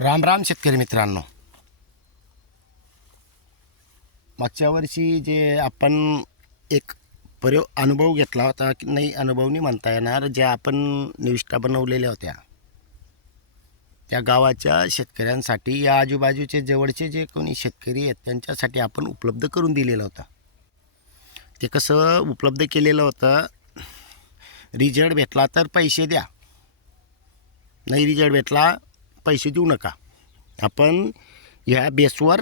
राम राम शेतकरी मित्रांनो. मागच्या वर्षी जे आपण एक पर्य अनुभव घेतला होता की नाही अनुभव नाही म्हणता येणार. ज्या आपण निविष्ठा बनवलेल्या होत्या. त्या गावाच्या शेतकऱ्यांसाठी या आजूबाजूचे जवळचे जे कोणी शेतकरी आहेत त्यांच्यासाठी आपण उपलब्ध करून दिलेलं होतं. ते कसं उपलब्ध केलेलं होतं? रिझल्ट भेटला तर पैसे द्या. नाही रिझल्ट भेटला पैसे देऊ नका. आपण ह्या बेसवर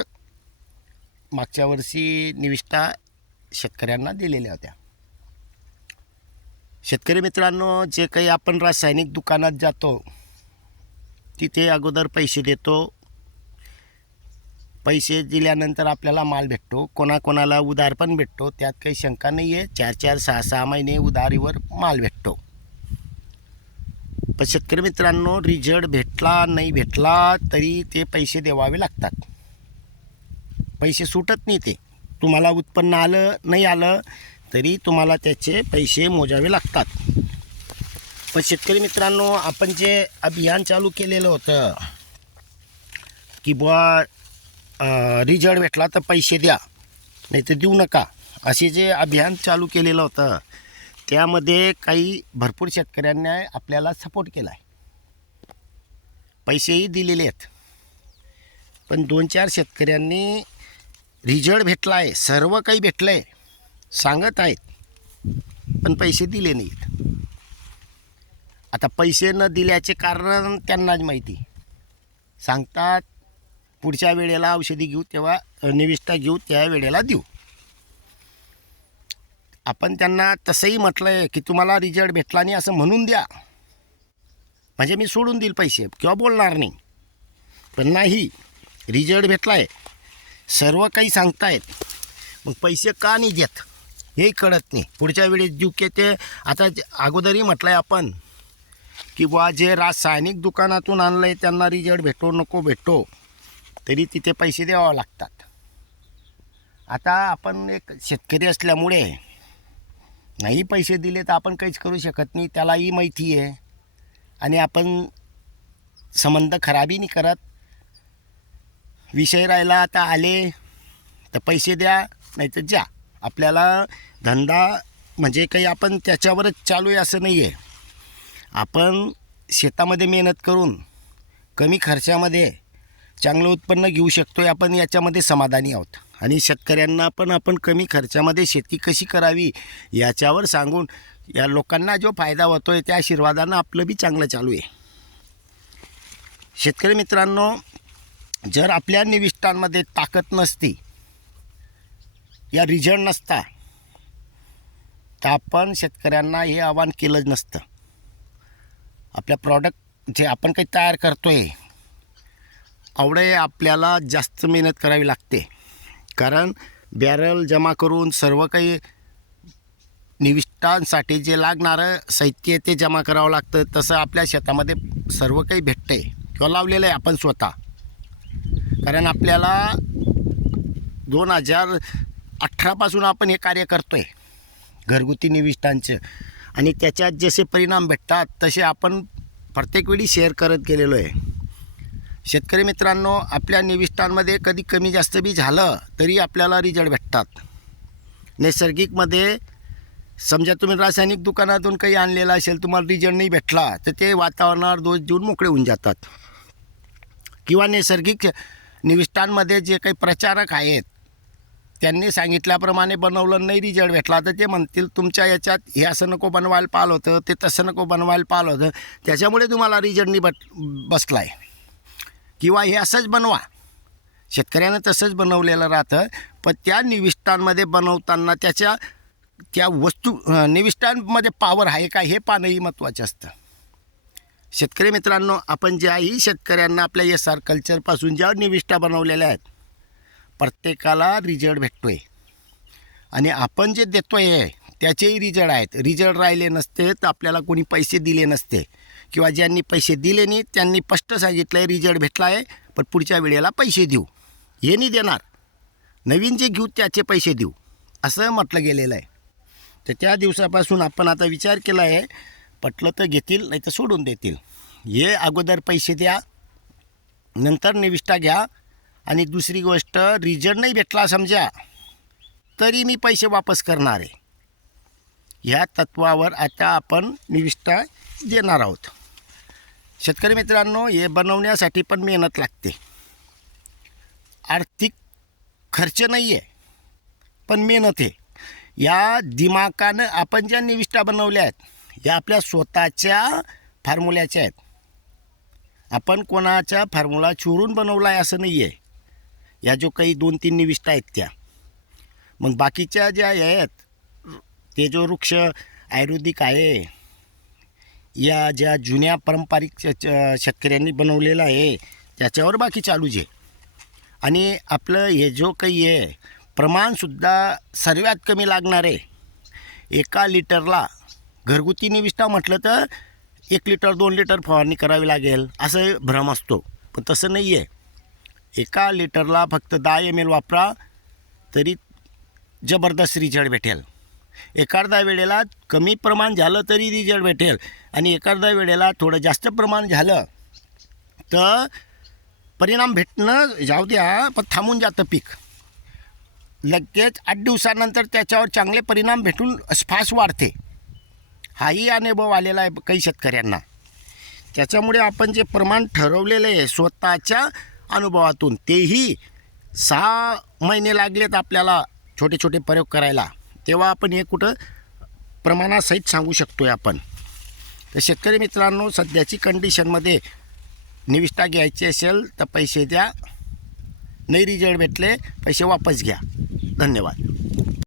मागच्या वर्षी निविष्ठा शेतकऱ्यांना दिलेल्या होत्या. शेतकरी मित्रांनो जे काही आपण रासायनिक दुकानात जातो तिथे अगोदर पैसे देतो. पैसे दिल्यानंतर आपल्याला माल भेटतो कोणाकोणाला उधार पण भेटतो त्यात काही शंका नाही आहे चार चार सहा सहा महिने उधारीवर माल भेटतो. पण शेतकरी मित्रांनो रिझल्ट भेटला नाही भेटला तरी ते पैसे देवावे लागतात. पैसे सुटत नाही ते. तुम्हाला उत्पन्न आलं नाही आलं तरी तुम्हाला त्याचे पैसे मोजावे लागतात. पण शेतकरी मित्रांनो आपण जे अभियान चालू केलेलं होतं की बुवा रिझल्ट भेटला तर पैसे द्या नाही तर देऊ नका. असे जे अभियान चालू केलेलं होतं त्यामध्ये काही भरपूर शेतकऱ्यांनी आपल्याला सपोर्ट केला आहे पैसेही दिलेले आहेत. पण दोन चार शेतकऱ्यांनी रिझल्ट भेटला आहे सर्व काही भेटलं आहे सांगत आहेत. पण पैसे दिले नाहीत. आता पैसे न दिल्याचे कारण त्यांनाच माहिती. सांगतात पुढच्या वेळेला औषधी घेऊ तेव्हा निविष्ठा घेऊ त्या वेळेला देऊ. आपण त्यांना तसंही म्हटलं आहे की तुम्हाला रिझल्ट भेटला नाही असं म्हणून द्या. म्हणजे मी सोडून देईल पैसे किंवा बोलणार नाही. पण नाही रिझल्ट भेटला आहे सर्व काही सांगतायत. मग पैसे का नाही देत? हेही कळत नाही. पुढच्या वेळेस जीव के ते आता अगोदरही म्हटलं आहे आपण की बुवा जे रासायनिक दुकानातून आणलं आहे त्यांना रिझल्ट भेटो नको भेटो तरी तिथे पैसे द्यावं लागतात. आता आपण एक शेतकरी असल्यामुळे नाही पैसे दिले तर आपण काहीच करू शकत नाही. त्यालाही माहिती आहे. आणि आपण संबंध खराबी नाही करत. विषय राहिला आता आले तर पैसे द्या नाही तर जा. आपल्याला धंदा म्हणजे काही आपण त्याच्यावरच चालू आहे असं नाही आहे आपण शेतामध्ये मेहनत करून कमी खर्चामध्ये चांगलं उत्पन्न घेऊ शकतो आहे आपण याच्यामध्ये समाधानी आहोत. आणि शेतकऱ्यांना पण आपण कमी खर्चामध्ये शेती कशी करावी याच्यावर सांगून या लोकांना जो फायदा होतो आहे त्या आशीर्वादानं आपलं बी चांगलं चालू आहे. शेतकरी मित्रांनो जर आपल्या निविष्टांमध्ये ताकद नसती या रिझल्ट नसता तर आपण शेतकऱ्यांना हे आव्हान केलंच नसतं. आपल्या प्रॉडक्ट जे आपण काही तयार करतो आहे आवडे आपल्याला जास्त मेहनत करावी लागते. कारण बॅरल जमा करून सर्व काही निविष्ठांसाठी जे लागणारं साहित्य आहे ते जमा करावं लागतं. तसं आपल्या शेतामध्ये सर्व काही भेटतं आहे किंवा लावलेलं आहे आपण स्वतः. कारण आपल्याला दोन हजार अठरापासून आपण हे कार्य करतो आहे घरगुती निविष्ठांचं आणि त्याच्यात जसे परिणाम भेटतात तसे आपण प्रत्येक वेळी शेअर करत गेलेलो आहे. शेतकरी मित्रांनो आपल्या निविष्ठांमध्ये कधी कमी जास्त बी झालं तरी आपल्याला रिझल्ट भेटतात. नैसर्गिकमध्ये समजा तुम्ही रासायनिक दुकानातून काही आणलेलं असेल तुम्हाला रिझल्ट नाही भेटला तर ते वातावरणावर दोष देऊन मोकळे होऊन जातात. किंवा नैसर्गिक निविष्टांमध्ये जे काही प्रचारक आहेत त्यांनी सांगितल्याप्रमाणे बनवलं नाही रिझल्ट भेटला तर ते म्हणतील तुमच्या याच्यात हे असं नको बनवायला पाहिलं होतं ते तसं नको बनवायला पाहिलं होतं त्याच्यामुळे तुम्हाला रिझल्ट नाही बट बसला आहे किंवा हे असंच बनवा. शेतकऱ्यानं तसंच बनवलेलं राहतं पण त्या निविष्ठांमध्ये बनवताना त्याच्या त्या वस्तू निविष्टांमध्ये निविष्ठांमध्ये पॉवर आहे का हे पाहणंही महत्त्वाचं असतं. शेतकरी मित्रांनो आपण ज्याही शेतकऱ्यांना आपल्या एस आर कल्चरपासून ज्या निविष्ठा बनवलेल्या आहेत प्रत्येकाला रिझल्ट भेटतो आहे आणि आपण जे देतो आहे त्याचेही रिझल्ट आहेत. रिझल्ट राहिले नसते तर आपल्याला कोणी पैसे दिले नसते. किंवा ज्यांनी पैसे दिले नाही त्यांनी स्पष्ट सांगितलं आहे रिझल्ट भेटला आहे पण पुढच्या वेळेला पैसे देऊ. हे नाही देणार. नवीन जे घेऊ त्याचे पैसे देऊ. असं म्हटलं गेलेलं आहे. तर त्या दिवसापासून आपण आता विचार केला आहे पटलं तर घेतील नाही तर सोडून देतील. हे अगोदर पैसे द्या नंतर निविष्ठा घ्या आणि दुसरी गोष्ट रिजल्ट नाही भेटला समजा तरी मी पैसे वापस करणार आहे. ह्या तत्वावर आता आपण निविष्ठा देणार आहोत. शेतकरी मित्रांनो हे बनवण्यासाठी पण मेहनत लागते. आर्थिक खर्च नाही आहे पण मेहनत आहे. या दिमाकानं आपण ज्या निविष्ठा बनवल्या आहेत या आपल्या स्वतःच्या फॉर्म्युल्याच्या आहेत. आपण कोणाच्या फॉर्म्युला चोरून बनवला आहे असं नाही आहे या जो काही दोन तीन निविष्ठा आहेत त्या. मग बाकीच्या ज्या आहेत ते जो वृक्ष आयुर्वेदिक आहे या ज्या जुन्या पारंपरिक श- शेतकऱ्यांनी बनवलेलं आहे त्याच्यावर बाकी चालूच आहे आणि आपलं हे जो काही आहे प्रमाणसुद्धा सर्वात कमी लागणार आहे. एका लिटरला घरगुती निविष्ठा म्हटलं तर एक लिटर दोन लिटर फवारणी करावी लागेल असं भ्रम असतो. पण तसं नाही आहे. एका लिटरला फक्त दहा एम एल वापरा तरी जबरदस्त रिझल्ट भेटेल. एखाद्या वेळेला कमी प्रमाण झालं तरी रिझल्ट भेटेल. आणि एखाद्या वेळेला थोडं जास्त प्रमाण झालं तर परिणाम भेटणं जाऊ द्या पण थांबून जातं पीक. लगेच आठ दिवसानंतर त्याच्यावर चांगले परिणाम भेटून फास्ट वाढते. हाही अनुभव आलेला आहे काही शेतकऱ्यांना. त्याच्यामुळे आपण जे प्रमाण ठरवलेलं आहे स्वतःच्या अनुभवातून तेही सहा महिने लागलेत आपल्याला छोटे छोटे प्रयोग करायला. तेव्हा आपण हे कुठं प्रमाणासहित सांगू शकतो आहे आपण. तर शेतकरी मित्रांनो सध्याची कंडिशनमध्ये निविष्ठा घ्यायची असेल तर पैसे द्या. नाही रिजल्ट भेटले पैसे वापस घ्या. धन्यवाद.